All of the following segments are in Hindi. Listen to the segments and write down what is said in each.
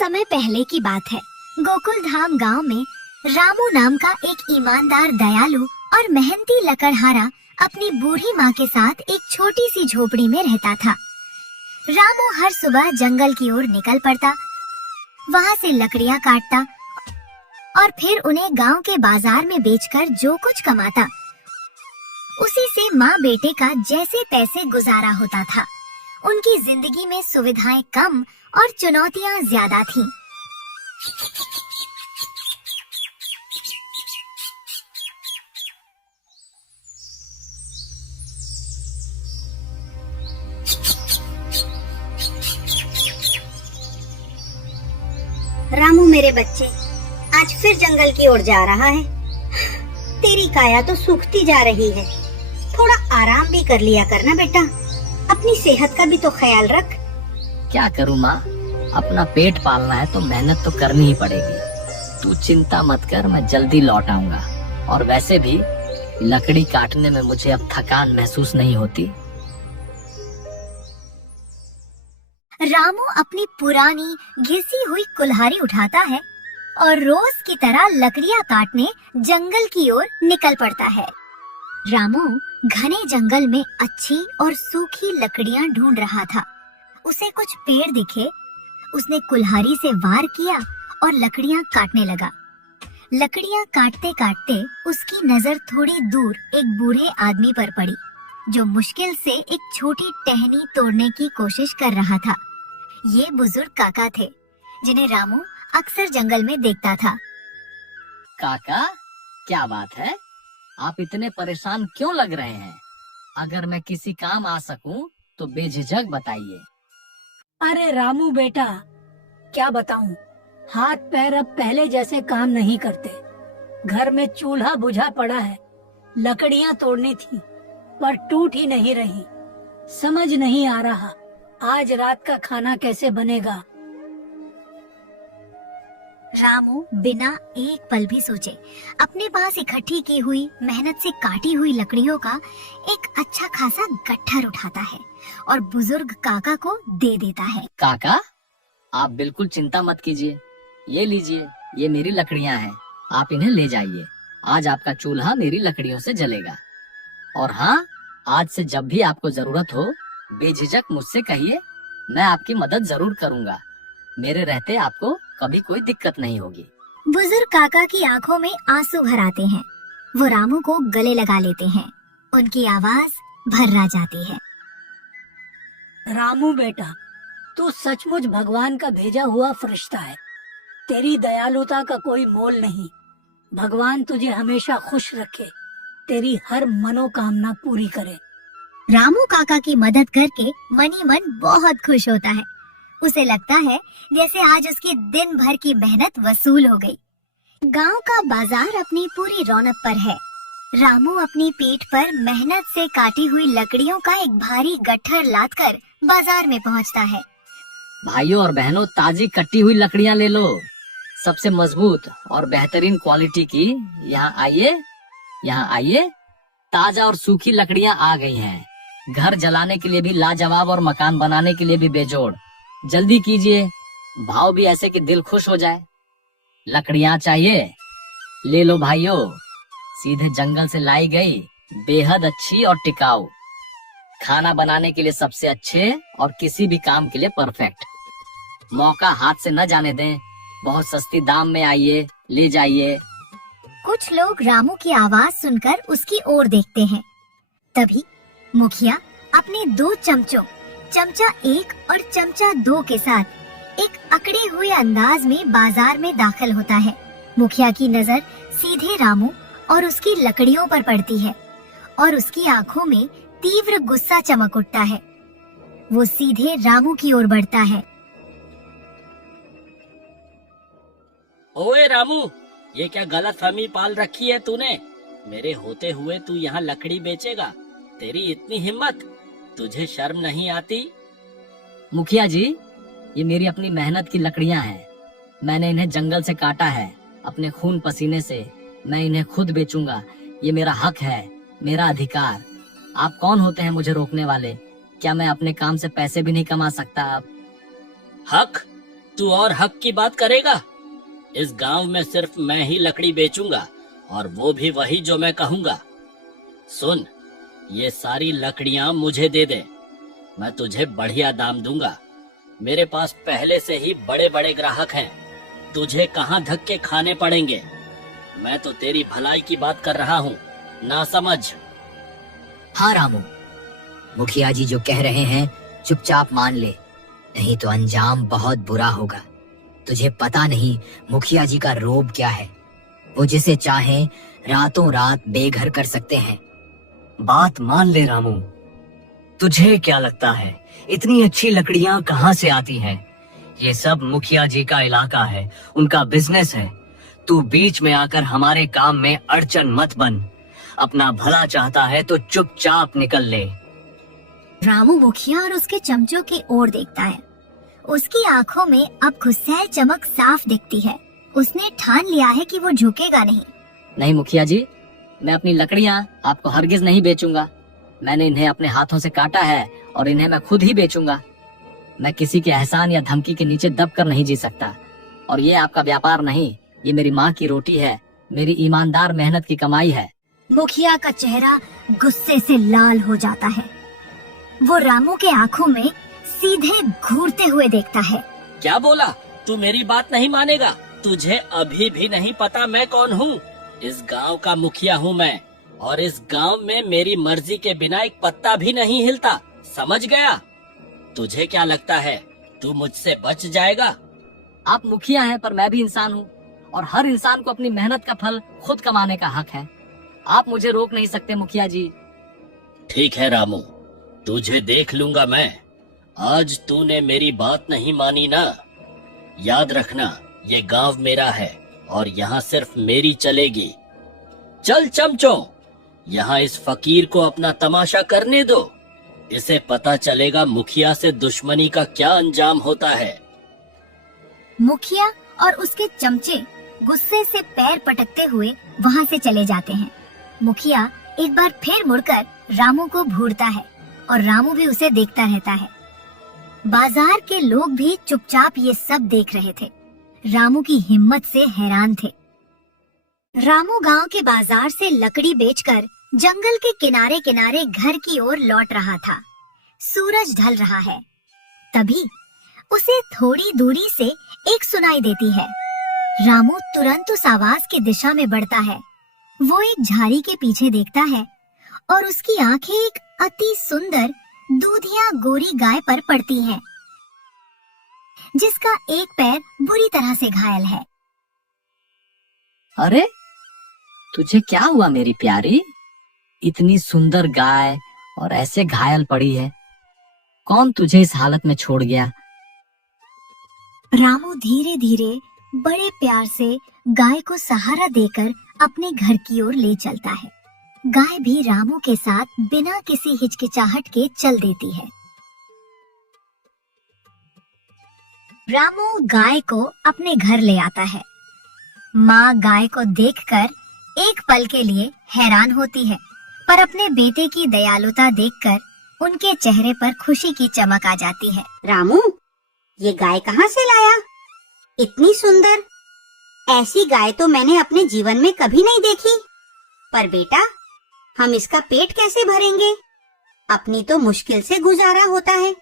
समय पहले की बात है। गोकुल धाम गांव में रामू नाम का एक ईमानदार, दयालु और मेहनती लकड़हारा अपनी बूढ़ी माँ के साथ एक छोटी सी झोपड़ी में रहता था। रामू हर सुबह जंगल की ओर निकल पड़ता, वहाँ से लकड़ियाँ काटता और फिर उन्हें गांव के बाजार में बेचकर जो कुछ कमाता, उसी से माँ बेटे का जैसे तैसे गुजारा होता था। उनकी जिंदगी में सुविधाएं कम और चुनौतियां ज्यादा थीं। रामू मेरे बच्चे, आज फिर जंगल की ओर जा रहा है। तेरी काया तो सूखती जा रही है, थोड़ा आराम भी कर लिया करना बेटा। अपनी सेहत का भी तो ख्याल रख। क्या करूँ माँ, अपना पेट पालना है तो मेहनत तो करनी ही पड़ेगी। तू चिंता मत कर, मैं जल्दी लौट आऊंगा। और वैसे भी लकड़ी काटने में मुझे अब थकान महसूस नहीं होती। रामू अपनी पुरानी घिसी हुई कुल्हाड़ी उठाता है और रोज की तरह लकड़ियाँ काटने जंगल की ओर निकल पड़ता है। रामू घने जंगल में अच्छी और सूखी लकड़ियाँ ढूंढ रहा था। उसे कुछ पेड़ दिखे, उसने कुल्हाड़ी से वार किया और लकड़ियाँ काटने लगा। लकड़ियाँ काटते काटते उसकी नजर थोड़ी दूर एक बूढ़े आदमी पर पड़ी, जो मुश्किल से एक छोटी टहनी तोड़ने की कोशिश कर रहा था। ये बुजुर्ग काका थे, जिन्हें रामू अक्सर जंगल में देखता था। काका, क्या बात है? आप इतने परेशान क्यों लग रहे हैं? अगर मैं किसी काम आ सकूं तो बेझिझक बताइए। अरे रामू बेटा, क्या बताऊं, हाथ पैर अब पहले जैसे काम नहीं करते। घर में चूल्हा बुझा पड़ा है, लकड़ियां तोड़नी थी पर टूट ही नहीं रही। समझ नहीं आ रहा आज रात का खाना कैसे बनेगा। रामू बिना एक पल भी सोचे अपने पास इकट्ठी की हुई, मेहनत से काटी हुई लकड़ियों का एक अच्छा खासा गट्ठर उठाता है और बुजुर्ग काका को दे देता है। काका, आप बिल्कुल चिंता मत कीजिए। ये लीजिए, ये मेरी लकड़ियां हैं, आप इन्हें ले जाइए। आज आपका चूल्हा मेरी लकड़ियों से जलेगा। और हाँ, आज से जब भी आपको जरूरत हो, बेझिझक मुझसे कहिए, मैं आपकी मदद जरूर करूँगा। मेरे रहते आपको कभी कोई दिक्कत नहीं होगी। बुजुर्ग काका की आंखों में आंसू भर आते हैं। वो रामू को गले लगा लेते हैं, उनकी आवाज भर्रा जाती है। रामू बेटा, तू सचमुच भगवान का भेजा हुआ फरिश्ता है। तेरी दयालुता का कोई मोल नहीं। भगवान तुझे हमेशा खुश रखे, तेरी हर मनोकामना पूरी करे। रामू काका की मदद करके मनी मन बहुत खुश होता है। उसे लगता है जैसे आज उसकी दिन भर की मेहनत वसूल हो गई। गांव का बाजार अपनी पूरी रौनक पर है। रामू अपनी पीठ पर मेहनत से काटी हुई लकड़ियों का एक भारी गट्ठर लादकर बाजार में पहुंचता है। भाइयों और बहनों, ताजी कटी हुई लकड़ियां ले लो, सबसे मजबूत और बेहतरीन क्वालिटी की। यहाँ आइए, यहाँ आइए। ताजा और सूखी लकड़ियां आ गई हैं। घर जलाने के लिए भी लाजवाब और मकान बनाने के लिए भी बेजोड़। जल्दी कीजिए, भाव भी ऐसे कि दिल खुश हो जाए। लकड़ियां चाहिए? ले लो भाइयों, सीधे जंगल से लाई गई, बेहद अच्छी और टिकाऊ। खाना बनाने के लिए सबसे अच्छे और किसी भी काम के लिए परफेक्ट। मौका हाथ से न जाने दें। बहुत सस्ती दाम में आइए, ले जाइए। कुछ लोग रामू की आवाज सुनकर उसकी ओर देखते हैं। तभी मुखिया अपने 2 चमचों, चमचा 1 और चमचा 2 के साथ एक अकड़े हुए अंदाज में बाजार में दाखिल होता है। मुखिया की नजर सीधे रामू और उसकी लकड़ियों पर पड़ती है और उसकी आंखों में तीव्र गुस्सा चमक उठता है। वो सीधे रामू की ओर बढ़ता है। ओए रामू, ये क्या गलतफहमी पाल रखी है तूने? मेरे होते हुए तू यहाँ लकड़ी बेचेगा? तेरी इतनी हिम्मत, तुझे शर्म नहीं आती? मुखिया जी, ये मेरी अपनी मेहनत की लकड़ियां हैं। मैंने इन्हें जंगल से काटा है, अपने खून पसीने से। मैं इन्हें खुद बेचूंगा। ये मेरा हक है, मेरा अधिकार। आप कौन होते हैं मुझे रोकने वाले? क्या मैं अपने काम से पैसे भी नहीं कमा सकता? अब हक? तू और हक की बात करेगा? इस गांव में सिर्फ मैं ही लकड़ी बेचूंगा, और वो भी वही जो मैं कहूंगा। सुन, ये सारी लकड़ियां मुझे दे दे, मैं तुझे बढ़िया दाम दूंगा। मेरे पास पहले से ही बड़े बड़े ग्राहक हैं, तुझे कहाँ धक्के खाने पड़ेंगे। मैं तो तेरी भलाई की बात कर रहा हूँ, ना समझ। हाँ रामू, मुखिया जी जो कह रहे हैं चुपचाप मान ले, नहीं तो अंजाम बहुत बुरा होगा। तुझे पता नहीं मुखिया जी का रोब क्या है, वो जिसे चाहे रातों रात बेघर कर सकते हैं। बात मान ले रामू, तुझे क्या लगता है इतनी अच्छी लकड़ियां कहाँ से आती हैं? ये सब मुखिया जी का इलाका है, उनका बिजनेस है। तू बीच में आकर हमारे काम में अड़चन मत बन। अपना भला चाहता है तो चुपचाप निकल ले। रामू मुखिया और उसके चमचों की ओर देखता है। उसकी आंखों में अब गुस्सैल चमक साफ दिखती है। उसने ठान लिया है कि वो झुकेगा नहीं। नहीं मुखिया जी, मैं अपनी लकड़ियाँ आपको हरगिज नहीं बेचूंगा। मैंने इन्हें अपने हाथों से काटा है और इन्हें मैं खुद ही बेचूंगा। मैं किसी के एहसान या धमकी के नीचे दब कर नहीं जी सकता। और ये आपका व्यापार नहीं, ये मेरी माँ की रोटी है, मेरी ईमानदार मेहनत की कमाई है। मुखिया का चेहरा गुस्से से लाल हो जाता है। वो रामू के आंखों में सीधे घूरते हुए देखता है। क्या बोला? तू मेरी बात नहीं मानेगा? तुझे अभी भी नहीं पता मैं कौन हूँ? इस गांव का मुखिया हूँ मैं, और इस गांव में मेरी मर्जी के बिना एक पत्ता भी नहीं हिलता। समझ गया? तुझे क्या लगता है तू मुझसे बच जाएगा? आप मुखिया हैं पर मैं भी इंसान हूँ, और हर इंसान को अपनी मेहनत का फल खुद कमाने का हक है। आप मुझे रोक नहीं सकते मुखिया जी। ठीक है रामू, तुझे देख लूंगा मैं। आज तूने मेरी बात नहीं मानी ना? याद रखना, ये गांव मेरा है और यहाँ सिर्फ मेरी चलेगी। चल चमचों, यहाँ इस फकीर को अपना तमाशा करने दो। इसे पता चलेगा मुखिया से दुश्मनी का क्या अंजाम होता है। मुखिया और उसके चमचे गुस्से से पैर पटकते हुए वहाँ से चले जाते हैं। मुखिया एक बार फिर मुड़कर रामू को घूरता है और रामू भी उसे देखता रहता है। बाजार के लोग भी चुपचाप ये सब देख रहे थे। रामू की हिम्मत से हैरान थे। रामू गांव के बाजार से लकड़ी बेचकर जंगल के किनारे किनारे घर की ओर लौट रहा था। सूरज ढल रहा है। तभी उसे थोड़ी दूरी से एक सुनाई देती है। रामू तुरंत उस आवाज की दिशा में बढ़ता है। वो एक झाड़ी के पीछे देखता है और उसकी आंखें एक अति सुंदर दूधिया गोरी गाय पर पड़ती हैं, जिसका एक पैर बुरी तरह से घायल है। अरे तुझे क्या हुआ मेरी प्यारी? इतनी सुंदर गाय और ऐसे घायल पड़ी है। कौन तुझे इस हालत में छोड़ गया? रामू धीरे धीरे बड़े प्यार से गाय को सहारा देकर अपने घर की ओर ले चलता है। गाय भी रामू के साथ बिना किसी हिचकिचाहट के चल देती है। रामू गाय को अपने घर ले आता है। माँ गाय को देखकर एक पल के लिए हैरान होती है, पर अपने बेटे की दयालुता देखकर उनके चेहरे पर खुशी की चमक आ जाती है। रामू, ये गाय कहाँ से लाया? इतनी सुंदर, ऐसी गाय तो मैंने अपने जीवन में कभी नहीं देखी। पर बेटा, हम इसका पेट कैसे भरेंगे? अपनी तो मुश्किल से गुजारा होता है।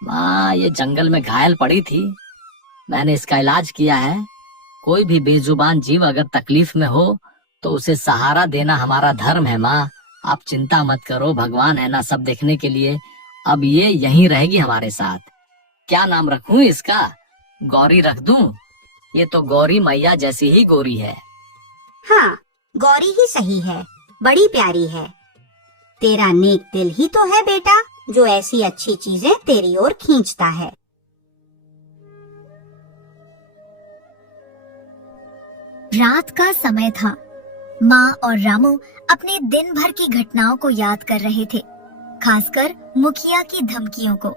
माँ, ये जंगल में घायल पड़ी थी, मैंने इसका इलाज किया है। कोई भी बेजुबान जीव अगर तकलीफ में हो तो उसे सहारा देना हमारा धर्म है। माँ, आप चिंता मत करो, भगवान है ना सब देखने के लिए। अब ये यहीं रहेगी हमारे साथ। क्या नाम रखूं इसका? गौरी रख दूं? ये तो गौरी मैया जैसी ही गोरी है। हाँ, गौरी ही सही है, बड़ी प्यारी है। तेरा नेक दिल ही तो है बेटा, जो ऐसी अच्छी चीजें तेरी ओर खींचता है। रात का समय था। माँ और रामू अपने दिन भर की घटनाओं को याद कर रहे थे, खासकर मुखिया की धमकियों को।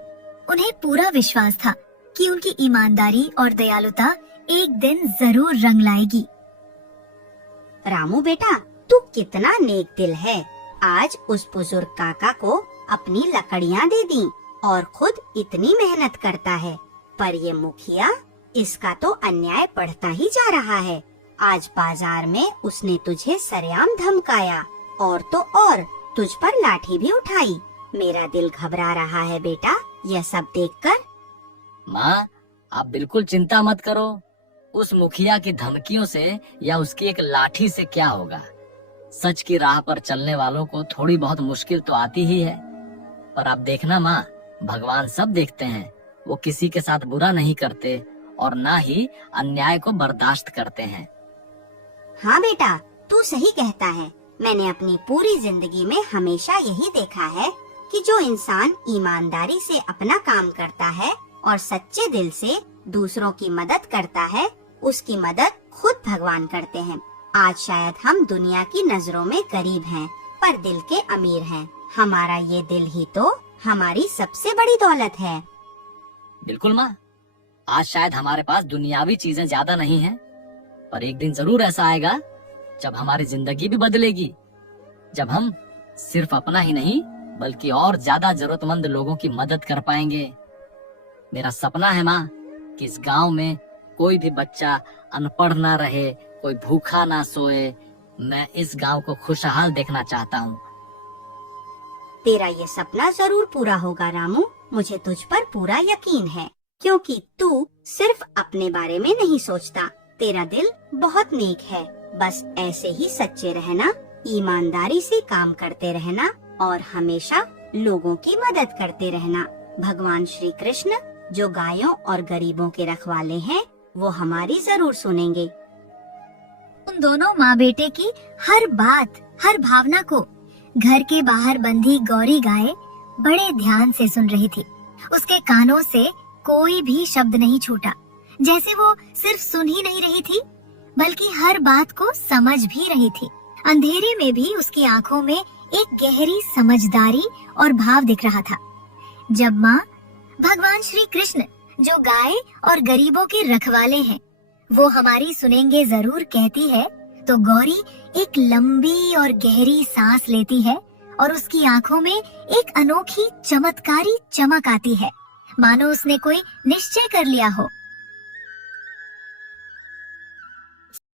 उन्हें पूरा विश्वास था कि उनकी ईमानदारी और दयालुता एक दिन जरूर रंग लाएगी। रामू बेटा, तू कितना नेक दिल है। आज उस बुजुर्ग काका को अपनी लकड़ियाँ दे दी और खुद इतनी मेहनत करता है। पर ये मुखिया, इसका तो अन्याय बढ़ता ही जा रहा है। आज बाजार में उसने तुझे सरेआम धमकाया और तो और तुझ पर लाठी भी उठाई। मेरा दिल घबरा रहा है बेटा, यह सब देखकर। माँ, आप बिल्कुल चिंता मत करो। उस मुखिया की धमकियों से या उसकी एक लाठी से क्या होगा। सच की राह पर चलने वालों को थोड़ी बहुत मुश्किल तो आती ही है, पर आप देखना माँ, भगवान सब देखते हैं। वो किसी के साथ बुरा नहीं करते और ना ही अन्याय को बर्दाश्त करते हैं। हाँ बेटा, तू सही कहता है। मैंने अपनी पूरी जिंदगी में हमेशा यही देखा है कि जो इंसान ईमानदारी से अपना काम करता है और सच्चे दिल से दूसरों की मदद करता है, उसकी मदद खुद भगवान करते हैं। आज शायद हम दुनिया की नजरों में गरीब हैं, पर दिल के अमीर हैं। हमारा ये दिल ही तो हमारी सबसे बड़ी दौलत है। बिल्कुल माँ, आज शायद हमारे पास दुनियावी चीजें ज्यादा नहीं हैं, पर एक दिन जरूर ऐसा आएगा जब हमारी जिंदगी भी बदलेगी, जब हम सिर्फ अपना ही नहीं बल्कि और ज्यादा जरूरतमंद लोगों की मदद कर पाएंगे। मेरा सपना है माँ कि इस गांव में कोई भी बच्चा अनपढ़ ना रहे, कोई भूखा ना सोए। मैं इस गांव को खुशहाल देखना चाहता हूँ। तेरा ये सपना जरूर पूरा होगा रामू, मुझे तुझ पर पूरा यकीन है, क्योंकि तू सिर्फ अपने बारे में नहीं सोचता। तेरा दिल बहुत नेक है। बस ऐसे ही सच्चे रहना, ईमानदारी से काम करते रहना और हमेशा लोगों की मदद करते रहना। भगवान श्री कृष्ण जो गायों और गरीबों के रखवाले हैं, वो हमारी जरूर सुनेंगे। उन दोनों माँ बेटे की हर बात, हर भावना को घर के बाहर बंधी गौरी गाय बड़े ध्यान से सुन रही थी। उसके कानों से कोई भी शब्द नहीं छूटा, जैसे वो सिर्फ सुन ही नहीं रही थी बल्कि हर बात को समझ भी रही थी। अंधेरे में भी उसकी आंखों में एक गहरी समझदारी और भाव दिख रहा था। जब माँ भगवान श्री कृष्ण जो गाय और गरीबों के रखवाले हैं, वो हमारी सुनेंगे जरूर कहती है, तो गौरी एक लंबी और गहरी सांस लेती है और उसकी आंखों में एक अनोखी चमत्कारी चमक आती है, मानो उसने कोई निश्चय कर लिया हो